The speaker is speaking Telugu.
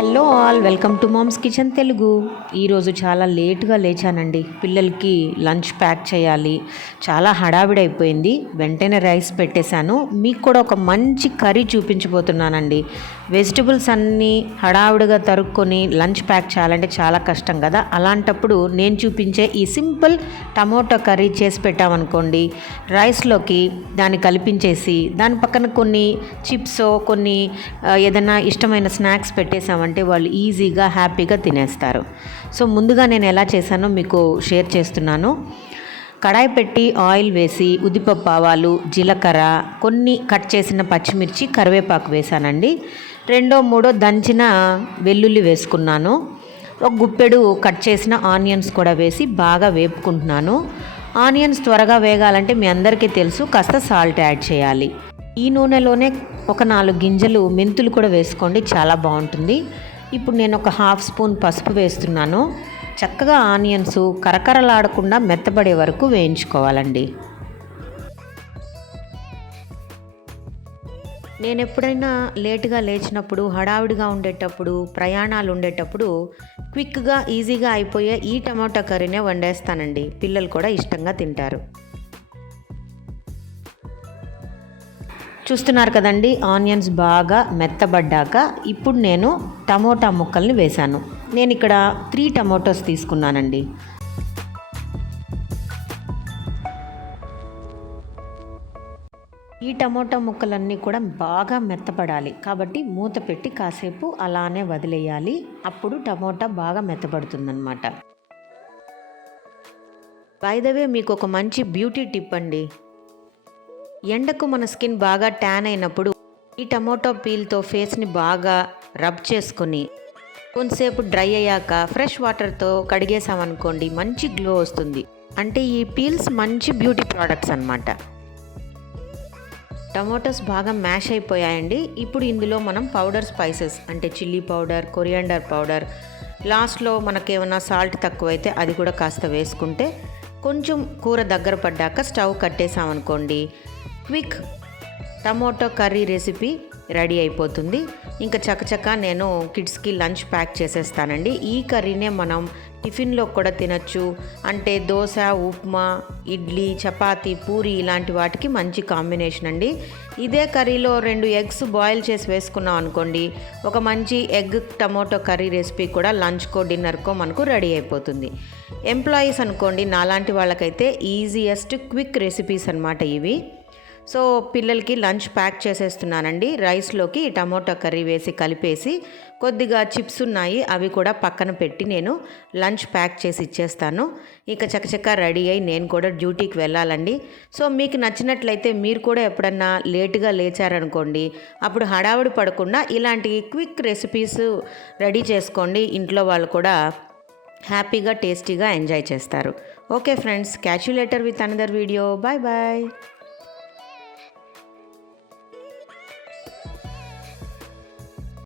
Hello all, welcome to mom's kitchen Telugu. ఈరోజు చాలా లేట్గా లేచానండి. పిల్లలకి లంచ్ ప్యాక్ చేయాలి, చాలా హడావిడి అయిపోయింది. వెంటనే రైస్ పెట్టేశాను. మీకు కూడా ఒక మంచి కర్రీ చూపించబోతున్నానండి. వెజిటబుల్స్ అన్నీ హడావిడిగా తరుక్కొని లంచ్ ప్యాక్ చేయాలంటే చాలా కష్టం కదా. అలాంటప్పుడు నేను చూపించే ఈ సింపుల్ టమోటా కర్రీ చేసి పెట్టామనుకోండి, రైస్లోకి దాన్ని కలిపించేసి దాని పక్కన కొన్ని చిప్స్, కొన్ని ఏదైనా ఇష్టమైన స్నాక్స్ పెట్టేసామంటే వాళ్ళు ఈజీగా హ్యాపీగా తినేస్తారు. సో ముందుగా నేను ఎలా చేశానో మీకు షేర్ చేస్తున్నాను. కడాయి పెట్టి ఆయిల్ వేసి ఉద్దిపప్పు, ఆవాలు, జీలకర్ర, కొన్ని కట్ చేసిన పచ్చిమిర్చి, కరివేపాకు వేసానండి. 2-3 దంచిన వెల్లుల్లి వేసుకున్నాను. ఒక గుప్పెడు కట్ చేసిన ఆనియన్స్ కూడా వేసి బాగా వేపుకుంటున్నాను. ఆనియన్స్ త్వరగా వేగాలంటే మీ అందరికీ తెలుసు, కాస్త సాల్ట్ యాడ్ చేయాలి. ఈ నూనెలోనే ఒక 4 గింజలు మెంతులు కూడా వేసుకోండి, చాలా బాగుంటుంది. ఇప్పుడు నేను ఒక 1/2 స్పూన్ పసుపు వేస్తున్నాను. చక్కగా ఆనియన్స్ కరకరలాడకుండా మెత్తబడే వరకు వేయించుకోవాలండి. నేను ఎప్పుడైనా లేటుగా లేచినప్పుడు, హడావిడిగా ఉండేటప్పుడు, ప్రయాణాలు ఉండేటప్పుడు క్విక్గా ఈజీగా అయిపోయే ఈ టమాటా కర్రీనే వండేస్తానండి. పిల్లలు కూడా ఇష్టంగా తింటారు. చూస్తున్నారు కదండి, ఆనియన్స్ బాగా మెత్తబడ్డాక ఇప్పుడు నేను టమోటా ముక్కల్ని వేశాను. నేను ఇక్కడ 3 టమోటోస్ తీసుకున్నానండి. ఈ టమోటా ముక్కలన్నీ కూడా బాగా మెత్తపడాలి కాబట్టి మూత పెట్టి కాసేపు అలానే వదిలేయాలి. అప్పుడు టమోటా బాగా మెత్తపడుతుందన్నమాట. బై ద వే, మీకు ఒక మంచి బ్యూటీ టిప్ అండి. ఎండకు మన స్కిన్ బాగా ట్యాన్ అయినప్పుడు ఈ టమోటో పీల్తో ఫేస్ని బాగా రబ్ చేసుకొని కొంతసేపు డ్రై అయ్యాక ఫ్రెష్ వాటర్తో కడిగేసామనుకోండి, మంచి గ్లో వస్తుంది. అంటే ఈ పీల్స్ మంచి బ్యూటీ ప్రోడక్ట్స్ అన్నమాట. టమోటోస్ బాగా మ్యాష్ అయిపోయాయండి. ఇప్పుడు ఇందులో మనం పౌడర్ స్పైసెస్ అంటే చిల్లీ పౌడర్, కొరియాండర్ పౌడర్, లాస్ట్లో మనకేమైనా సాల్ట్ తక్కువైతే అది కూడా కాస్త వేసుకుంటే కొంచెం కూర దగ్గర పడ్డాక స్టవ్ కట్టేసామనుకోండి, quick tomato curry recipe ready అయిపోతుంది. ఇంకా చకచకా నేను కిడ్స్కి లంచ్ ప్యాక్ చేసేస్తానండి. ఈ కర్రీనే మనం టిఫిన్లో కూడా తినచ్చు. అంటే దోశ, ఉప్మా, ఇడ్లీ, చపాతీ, పూరి ఇలాంటి వాటికి మంచి కాంబినేషన్ అండి. ఇదే కర్రీలో 2 ఎగ్స్ బాయిల్ చేసి వేసుకున్నాం అనుకోండి, ఒక మంచి ఎగ్ టమోటో కర్రీ రెసిపీ కూడా లంచ్కో డిన్నర్కో మనకు రెడీ అయిపోతుంది. ఎంప్లాయీస్ అనుకోండి, నాలాంటి వాళ్ళకైతే ఈజియెస్ట్ క్విక్ రెసిపీస్ అన్నమాట ఇవి. సో పిల్లలకి లంచ్ ప్యాక్ చేసేస్తున్నానండి. రైస్లోకి టమోటా కర్రీ వేసి కలిపేసి కొద్దిగా చిప్స్ ఉన్నాయి, అవి కూడా పక్కన పెట్టి నేను లంచ్ ప్యాక్ చేసి ఇచ్చేస్తాను. ఇక చకచకా రెడీ అయ్యి నేను కూడా డ్యూటీకి వెళ్ళాలండి. సో మీకు నచ్చినట్లయితే మీరు కూడా ఎప్పుడన్నా లేటుగా లేచారనుకోండి, అప్పుడు హడావుడి పడకుండా ఇలాంటి క్విక్ రెసిపీస్ రెడీ చేసుకోండి. ఇంట్లో వాళ్ళు కూడా హ్యాపీగా టేస్టీగా ఎంజాయ్ చేస్తారు. Okay friends, catch you later with another video. Bye bye.